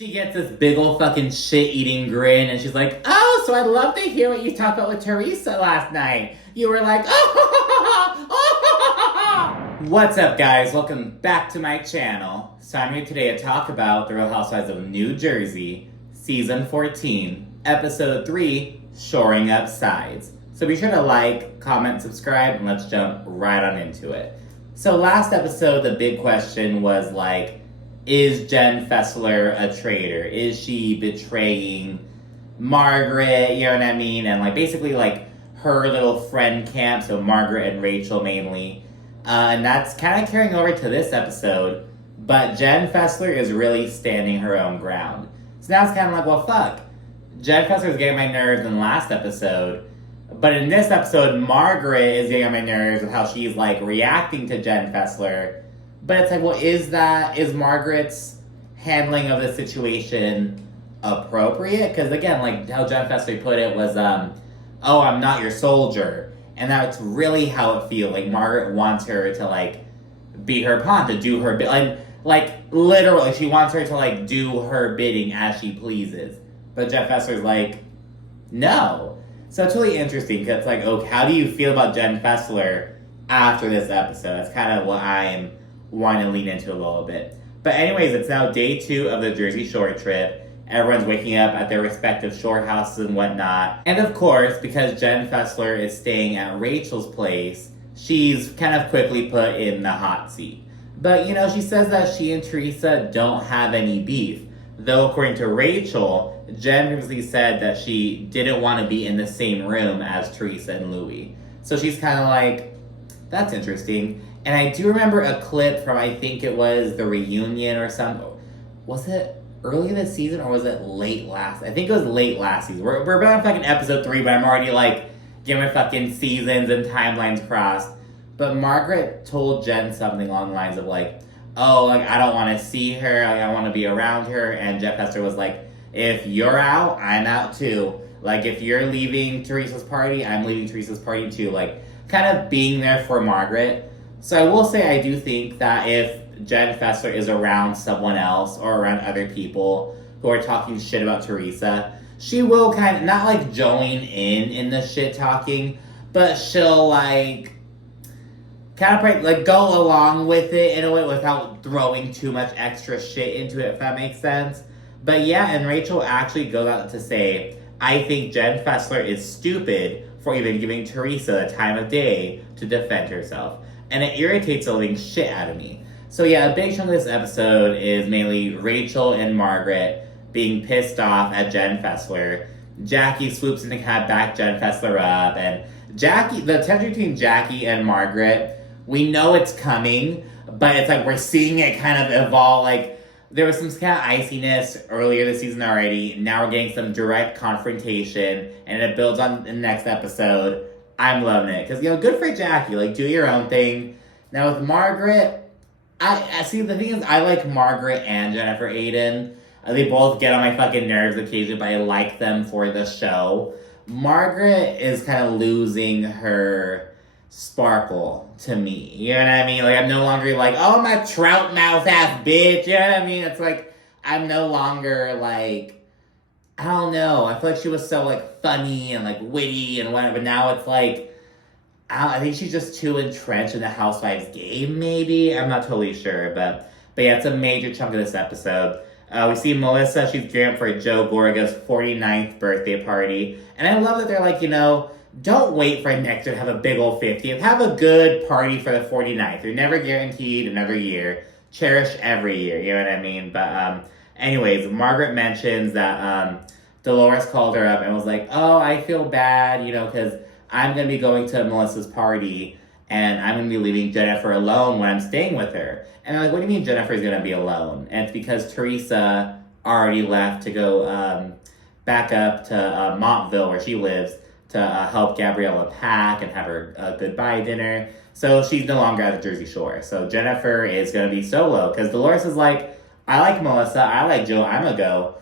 She gets this big ol' fucking shit-eating grin, and she's like, oh, so I'd love to hear what you talked about with Teresa last night. You were like, oh, What's up, guys? Welcome back to my channel. So I'm here today to talk about The Real Housewives of New Jersey, Season 14, Episode 3, Shoring Up Sides. So be sure to like, comment, subscribe, and let's jump right on into it. So last episode, the big question was like, is Jen Fessler a traitor? Is she betraying Margaret, you know what I mean? And like basically like her little friend camp, so Margaret and Rachel mainly. And that's kind of carrying over to this episode, but Jen Fessler is really standing her own ground. So now it's kind of like, well, fuck. Jen Fessler is getting my nerves in the last episode, but in this episode, Margaret is getting on my nerves with how she's like reacting to Jen Fessler. But it's like, well, is Margaret's handling of the situation appropriate? Because again, like how Jen Fessler put it was, oh, I'm not your soldier. And that's really how it feels. Like Margaret wants her to like be her pawn, to do her bit. Like literally, she wants her to like do her bidding as she pleases. But Jen Fessler's like, no. So it's really interesting because it's like, okay, how do you feel about Jen Fessler after this episode? That's kind of what I'm wanting to lean into a little bit. But anyways, it's now day 2 of the Jersey Shore trip. Everyone's waking up at their respective shore houses and whatnot. And of course, because Jen Fessler is staying at Rachel's place, she's kind of quickly put in the hot seat. But you know, she says that she and Teresa don't have any beef. Though according to Rachel, Jen previously said that she didn't want to be in the same room as Teresa and Louis. So she's kind of like, that's interesting. And I do remember a clip from, I think it was the reunion or something. Was it early this season or was it late last? I think it was late last season. We're about fucking episode 3, but I'm already like getting my fucking seasons and timelines crossed. But Margaret told Jen something along the lines of like, oh, like I don't want to see her. Like, I want to be around her. And Jen Fessler was like, if you're out, I'm out too. Like if you're leaving Teresa's party, I'm leaving Teresa's party too. Like kind of being there for Margaret. So I will say I do think that if Jen Fessler is around someone else or around other people who are talking shit about Teresa, she will kind of, not like join in the shit talking, but she'll like kind of like go along with it in a way without throwing too much extra shit into it, if that makes sense. But yeah, and Rachel actually goes out to say, I think Jen Fessler is stupid for even giving Teresa the time of day to defend herself. And it irritates the living shit out of me. So yeah, a big chunk of this episode is mainly Rachel and Margaret being pissed off at Jen Fessler. Jackie swoops in to kind of back Jen Fessler up. And Jackie, the tension between Jackie and Margaret, we know it's coming, but it's like we're seeing it kind of evolve. Like there was some kind of iciness earlier this season already. Now we're getting some direct confrontation, and it builds on the next episode. I'm loving it. Because, you know, good for Jackie. Like, do your own thing. Now, with Margaret, I see, the thing is, I like Margaret and Jennifer Aydin. They both get on my fucking nerves occasionally, but I like them for the show. Margaret is kind of losing her sparkle to me. You know what I mean? Like, I'm no longer like, oh, my trout mouth ass bitch. You know what I mean? It's like, I'm no longer like, I don't know. I feel like she was so, like, funny and, like, witty and whatever. But now it's, like, I think she's just too entrenched in the Housewives game, maybe. I'm not totally sure. But yeah, it's a major chunk of this episode. We see Melissa. She's gearing up for Joe Gorga's 49th birthday party. And I love that they're like, you know, don't wait for next year to have a big old 50th. Have a good party for the 49th. You're never guaranteed another year. Cherish every year. You know what I mean? But anyways, Margaret mentions that Dolores called her up and was like, oh, I feel bad, you know, because I'm going to be going to Melissa's party and I'm going to be leaving Jennifer alone when I'm staying with her. And I'm like, what do you mean Jennifer's going to be alone? And it's because Teresa already left to go back up to Montville, where she lives, to help Gabriella pack and have her goodbye dinner. So she's no longer at the Jersey Shore. So Jennifer is going to be solo because Dolores is like, I like Melissa, I like Joe, I'm going to go.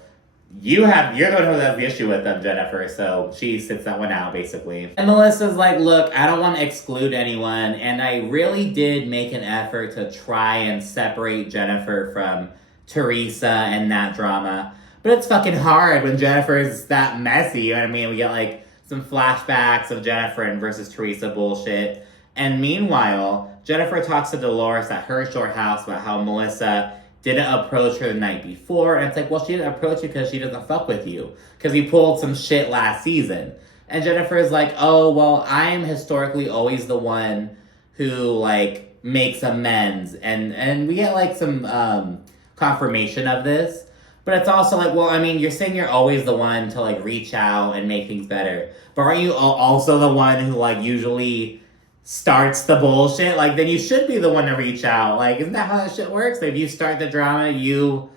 You're the one who has the issue with them, Jennifer, so she sits that one out, basically. And Melissa's like, look, I don't want to exclude anyone, and I really did make an effort to try and separate Jennifer from Teresa and that drama. But it's fucking hard when Jennifer's that messy, you know what I mean? We get like some flashbacks of Jennifer and versus Teresa bullshit. And meanwhile, Jennifer talks to Dolores at her short house about how Melissa didn't approach her the night before. And it's like, well, she didn't approach you because she doesn't fuck with you. Because you pulled some shit last season. And Jennifer is like, oh, well, I'm historically always the one who, like, makes amends. And we get, like, some confirmation of this. But it's also like, well, I mean, you're saying you're always the one to, like, reach out and make things better. But aren't you also the one who, like, usually starts the bullshit? Like, then you should be the one to reach out. Like, isn't that how that shit works? Like, if you start the drama, you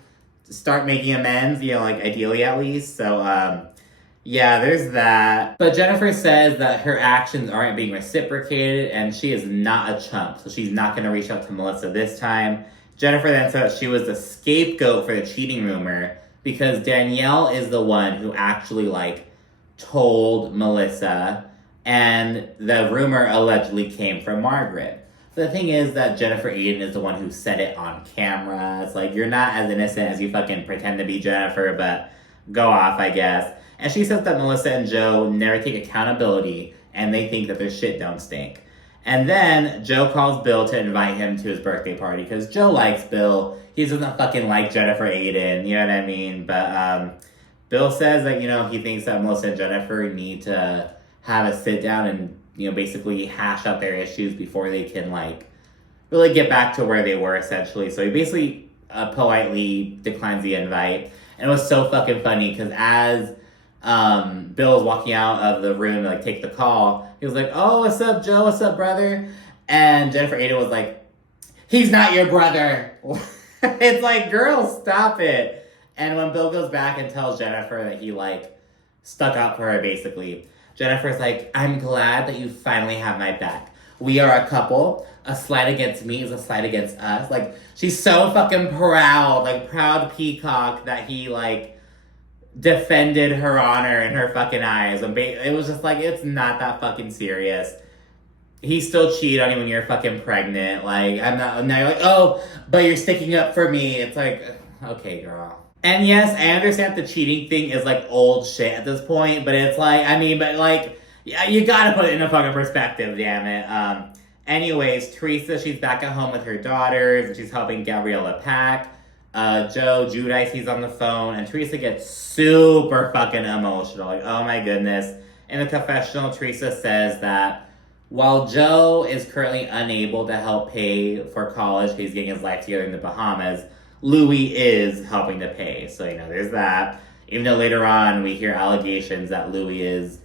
start making amends, you know, like, ideally at least. So, yeah, there's that. But Jennifer says that her actions aren't being reciprocated, and she is not a chump. So she's not going to reach out to Melissa this time. Jennifer then said she was the scapegoat for the cheating rumor because Danielle is the one who actually, like, told Melissa, and the rumor allegedly came from Margaret. The thing is that Jennifer Aydin is the one who said it on camera. It's like, you're not as innocent as you fucking pretend to be, Jennifer, but go off, I guess. And she says that Melissa and Joe never take accountability, and they think that their shit don't stink. And then Joe calls Bill to invite him to his birthday party, because Joe likes Bill. He doesn't fucking like Jennifer Aydin, you know what I mean? But Bill says that, you know, he thinks that Melissa and Jennifer need to have a sit down and, you know, basically hash out their issues before they can, like, really get back to where they were, essentially. So he basically politely declines the invite. And it was so fucking funny, because as Bill was walking out of the room to, like, take the call, he was like, oh, what's up, Joe? What's up, brother? And Jennifer Aydin was like, he's not your brother. It's like, girl, stop it. And when Bill goes back and tells Jennifer that he, like, stuck up for her, basically, Jennifer's like, I'm glad that you finally have my back. We are a couple. A slight against me is a slight against us. Like, she's so fucking proud, like, proud peacock that he, like, defended her honor in her fucking eyes. And it was just like, it's not that fucking serious. He still cheated on you when you're fucking pregnant. Like, I'm not, now you're like, oh, but you're sticking up for me. It's like, okay, girl. And yes, I understand the cheating thing is, like, old shit at this point, but it's like, I mean, but, like, yeah, you gotta put it in a fucking perspective, damn it. Anyways, Teresa, she's back at home with her daughters, and she's helping Gabriella pack. Joe Giudice, he's on the phone, and Teresa gets super fucking emotional. Like, oh my goodness. In the confessional, Teresa says that while Joe is currently unable to help pay for college, he's getting his life together in the Bahamas, Louis is helping to pay. So, you know, there's that. Even though later on we hear allegations that Louis is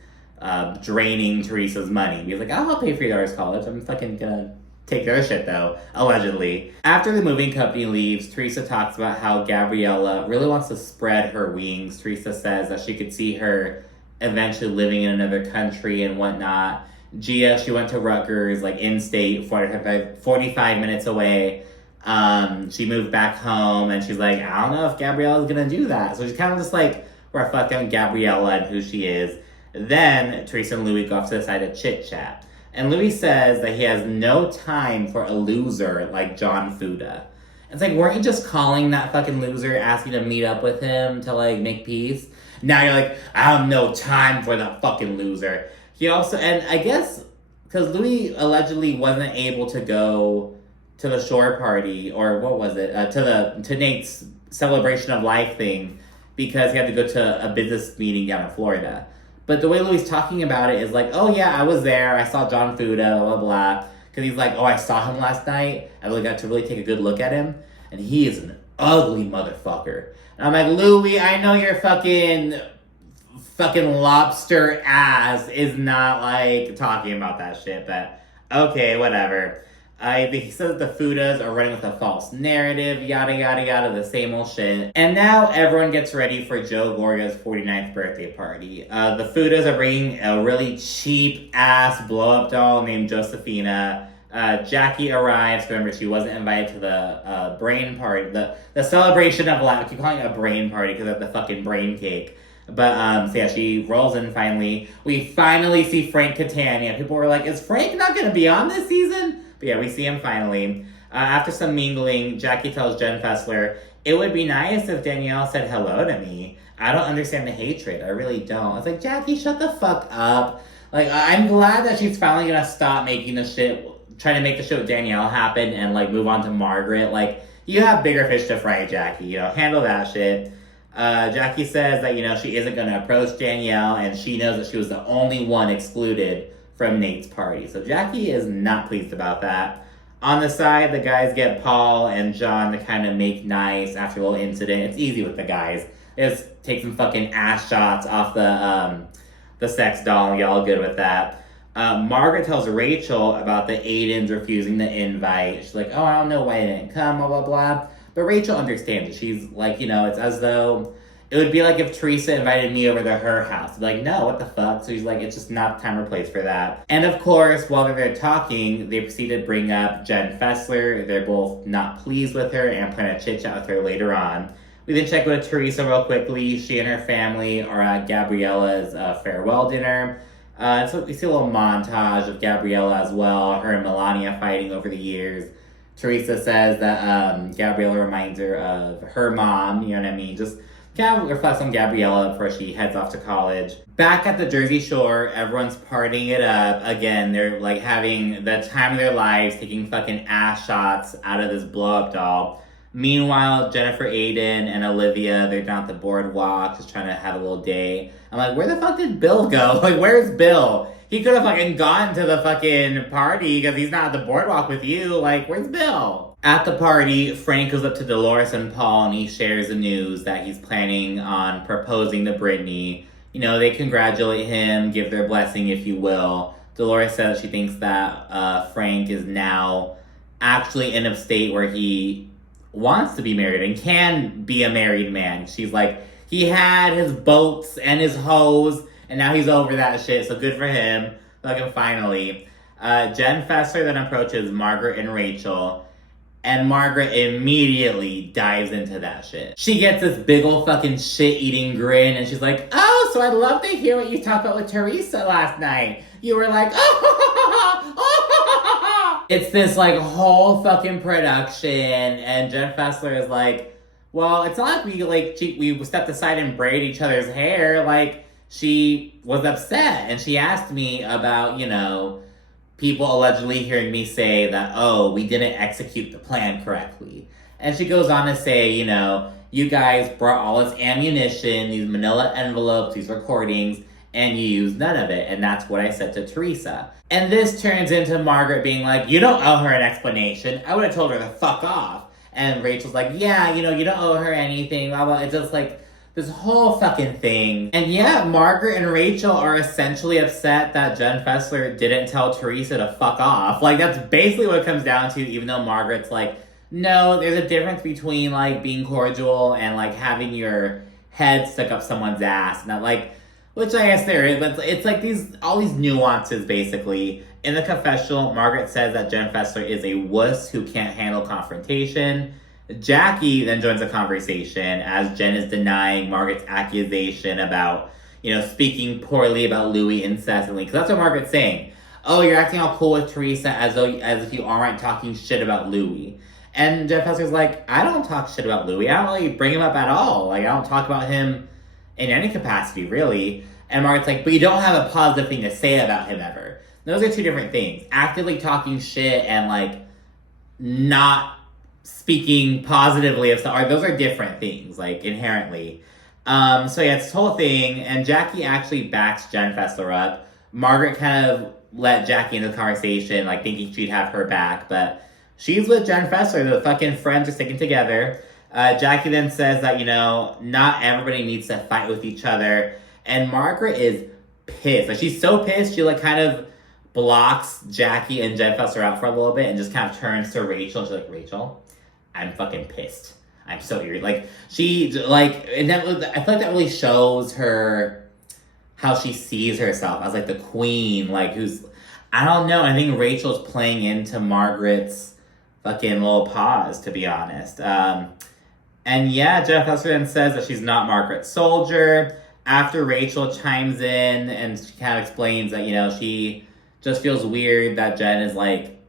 draining Teresa's money. He's like, I'll help pay for your daughter's college. I'm fucking gonna take care of shit, though, allegedly. After the moving company leaves, Teresa talks about how Gabriella really wants to spread her wings. Teresa says that she could see her eventually living in another country and whatnot. Gia, she went to Rutgers, like, in-state, 45 minutes away. She moved back home, and she's like, I don't know if Gabriella's gonna do that. So she's kind of just, like, reflecting on Gabriella and who she is. Then Teresa and Louis go off to the side to chit-chat. And Louis says that he has no time for a loser like John Fuda. It's like, weren't you just calling that fucking loser, asking to meet up with him to, like, make peace? Now you're like, I have no time for that fucking loser. He also, and I guess, because Louis allegedly wasn't able to go to the shore party, or what was it, to Nate's celebration of life thing, because he had to go to a business meeting down in Florida. But the way Louis is talking about it is like, oh yeah, I was there, I saw John Fuda, blah, blah, blah. Because he's like, oh, I saw him last night, I really got to really take a good look at him, and he is an ugly motherfucker. And I'm like, Louis, I know your fucking lobster ass is not, like, talking about that shit, but okay, whatever. He says the Fudas are running with a false narrative, yada, yada, yada, the same old shit. And now everyone gets ready for Joe Gorga's 49th birthday party. The Fudas are bringing a really cheap-ass blow-up doll named Josephina. Jackie arrives. Remember, she wasn't invited to the brain party, the celebration of life. I keep calling it a brain party because of the fucking brain cake. But, so yeah, she rolls in finally. We finally see Frank Catania. People were like, is Frank not going to be on this season? But yeah, we see him finally. After some mingling, Jackie tells Jen Fessler, it would be nice if Danielle said hello to me. I don't understand the hatred. I really don't. I was like, Jackie, shut the fuck up. Like, I'm glad that she's finally gonna stop making the shit, trying to make the shit with Danielle happen and, like, move on to Margaret. Like, you have bigger fish to fry, Jackie. You know, handle that shit. Jackie says that, you know, she isn't gonna approach Danielle, and she knows that she was the only one excluded from Nate's party. So Jackie is not pleased about that. On the side, the guys get Paul and John to kind of make nice after a little incident. It's easy with the guys. They just take some fucking ass shots off the sex doll and get all good with that. Margaret tells Rachel about the Aydins refusing the invite. She's like, oh, I don't know why they didn't come, blah, blah, blah. But Rachel understands it. She's like, you know, it's as though it would be like if Teresa invited me over to her house. I'd be like, no, what the fuck? So she's like, it's just not time or place for that. And of course, while they're talking, they proceed to bring up Jen Fessler. They're both not pleased with her and plan to chit-chat with her later on. We then check with Teresa real quickly. She and her family are at Gabriella's farewell dinner. So we see a little montage of Gabriella as well, her and Melania fighting over the years. Teresa says that Gabriella reminds her of her mom, you know what I mean? Just kind of reflects on Gabriella before she heads off to college. Back at the Jersey Shore, everyone's partying it up. Again, they're like having the time of their lives, taking fucking ass shots out of this blow-up doll. Meanwhile, Jennifer, Aydin, and Olivia, they're down at the boardwalk, just trying to have a little day. I'm like, where the fuck did Bill go? Like, where's Bill? He could have fucking gone to the fucking party because he's not at the boardwalk with you. Like, where's Bill? At the party, Frank goes up to Dolores and Paul and he shares the news that he's planning on proposing to Brittany. You know, they congratulate him, give their blessing, if you will. Dolores says she thinks that Frank is now actually in a state where he wants to be married and can be a married man. She's like, he had his boats and his hoes, and now he's over that shit, so good for him. Fucking finally. Jen Fessler then approaches Margaret and Rachel, and Margaret immediately dives into that shit. She gets this big ol' fucking shit-eating grin, and she's like, oh, so I'd love to hear what you talked about with Teresa last night. You were like, oh, it's this, like, whole fucking production, and Jen Fessler is like, well, it's not like we stepped aside and braided each other's hair. Like, she was upset, and she asked me about, you know, people allegedly hearing me say that, oh, we didn't execute the plan correctly. And she goes on to say, you know, you guys brought all this ammunition, these manila envelopes, these recordings, and you used none of it. And that's what I said to Teresa. And this turns into Margaret being like, you don't owe her an explanation. I would have told her to fuck off. And Rachel's like, yeah, you know, you don't owe her anything, blah, blah. It's just like this whole fucking thing. And yeah, Margaret and Rachel are essentially upset that Jen Fessler didn't tell Teresa to fuck off. Like, that's basically what it comes down to, even though Margaret's like, no, there's a difference between, like, being cordial and, like, having your head stuck up someone's ass. And that, like, which I guess there is, but it's like all these nuances, basically. In the confessional, Margaret says that Jen Fessler is a wuss who can't handle confrontation. Jackie then joins the conversation as Jen is denying Margaret's accusation about, you know, speaking poorly about Louis incessantly. Because that's what Margaret's saying. Oh, you're acting all cool with Teresa as if you aren't talking shit about Louis. And Jen Fessler's like, I don't talk shit about Louis. I don't really bring him up at all. Like, I don't talk about him in any capacity, really. And Margaret's like, but you don't have a positive thing to say about him ever. Those are two different things. Actively talking shit and, like, not speaking positively of stuff. Those are different things, like, inherently. So yeah, it's this whole thing. And Jackie actually backs Jen Fessler up. Margaret kind of let Jackie into the conversation, like, thinking she'd have her back. But she's with Jen Fessler. The fucking friends are sticking together. Jackie then says that, you know, not everybody needs to fight with each other. And Margaret is pissed. Like, she's so pissed, she, like, kind of blocks Jackie and Jen Fessler out for a little bit and just kind of turns to Rachel. She's like, Rachel, I'm fucking pissed. I'm so irritated. Like, she, like, and that, I feel like that really shows her how she sees herself as, like, the queen, like, who's, I don't know, I think Rachel's playing into Margaret's fucking little pause, to be honest. And yeah, Jen Fessler then says that she's not Margaret's soldier. After Rachel chimes in and she kind of explains that, you know, she just feels weird that Jen is, like,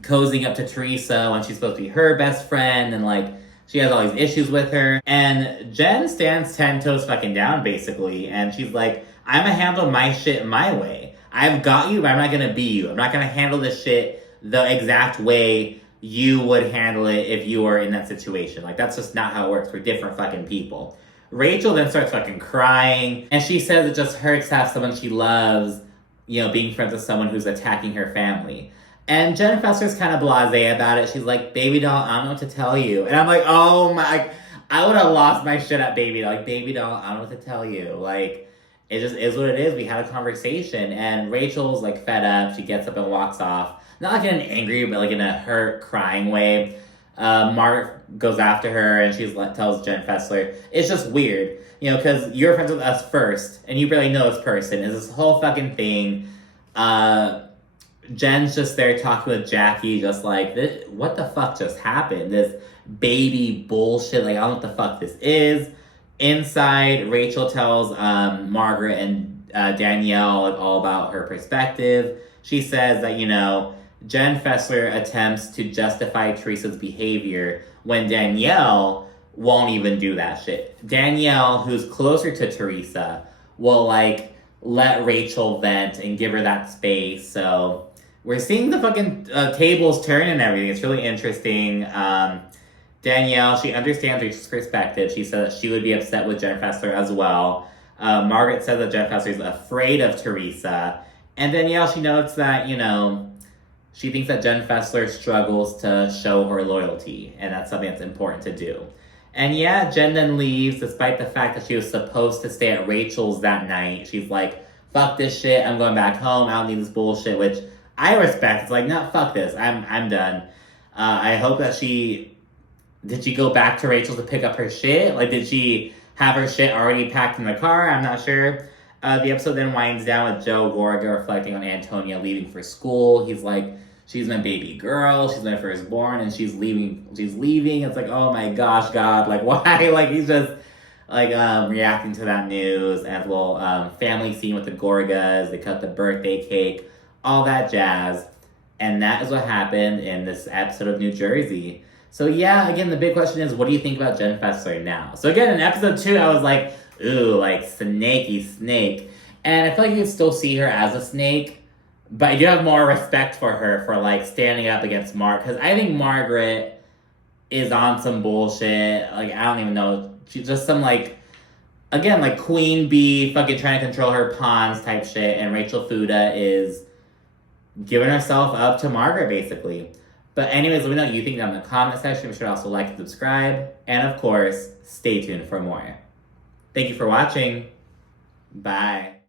cozying up to Teresa when she's supposed to be her best friend, and, like, She has all these issues with her. And Jen stands 10 toes fucking down, basically. And she's like, I'm gonna handle my shit my way. I've got you, but I'm not gonna be you. I'm not gonna handle this shit the exact way you would handle it if you were in that situation. Like, that's just not how it works. We're different fucking people. Rachel then starts fucking crying. And she says it just hurts to have someone she loves, being friends with someone who's attacking her family. And Jen Fester's kind of blasé about it. She's like, baby doll, I don't know what to tell you. And I'm like, oh my, I would have lost my shit at baby doll. Like, baby doll, I don't know what to tell you. Like, it just is what it is. We had a conversation. And Rachel's like fed up. She gets up and walks off. Not like in an angry, but like in a hurt, crying way. Mark goes after her and tells Jen Fessler, it's just weird, because you're friends with us first and you barely know this person. Is this whole fucking thing. Jen's just there talking with Jackie, just like, what the fuck just happened? This baby bullshit, like, I don't know what the fuck this is. Inside, Rachel tells Margaret and Danielle like, all about her perspective. She says that, Jen Fessler attempts to justify Teresa's behavior when Danielle won't even do that shit. Danielle, who's closer to Teresa, will, like, let Rachel vent and give her that space. So we're seeing the fucking tables turn and everything. It's really interesting. Danielle, she understands Rachel's perspective. She said that she would be upset with Jen Fessler as well. Margaret says that Jen Fessler is afraid of Teresa. And Danielle, she notes that, she thinks that Jen Fessler struggles to show her loyalty. And that's something that's important to do. And yeah, Jen then leaves despite the fact that she was supposed to stay at Rachel's that night. She's like, fuck this shit. I'm going back home. I don't need this bullshit, which I respect. It's like, no, fuck this. I'm done. I hope that did she go back to Rachel's to pick up her shit? Like, did she have her shit already packed in the car? I'm not sure. The episode then winds down with Joe Gorga reflecting on Antonia leaving for school. He's like, she's my baby girl. She's my firstborn, and she's leaving. It's like, oh my gosh, God. Like, why? Like, he's just, like, reacting to that news. As well, family scene with the Gorgas. They cut the birthday cake. All that jazz. And that is what happened in this episode of New Jersey. So yeah, again, the big question is, what do you think about Jen Fessler now? So again, in episode 2, I was like, ooh, like, snaky snake. And I feel like you can still see her as a snake, but I do have more respect for her for, like, standing up against Mark. Because I think Margaret is on some bullshit. Like, I don't even know. She's just some, like, again, like, queen bee fucking trying to control her pawns type shit. And Rachel Fuda is giving herself up to Margaret, basically. But anyways, let me know what you think down in the comment section. Be sure to also like and subscribe. And of course, stay tuned for more. Thank you for watching. Bye.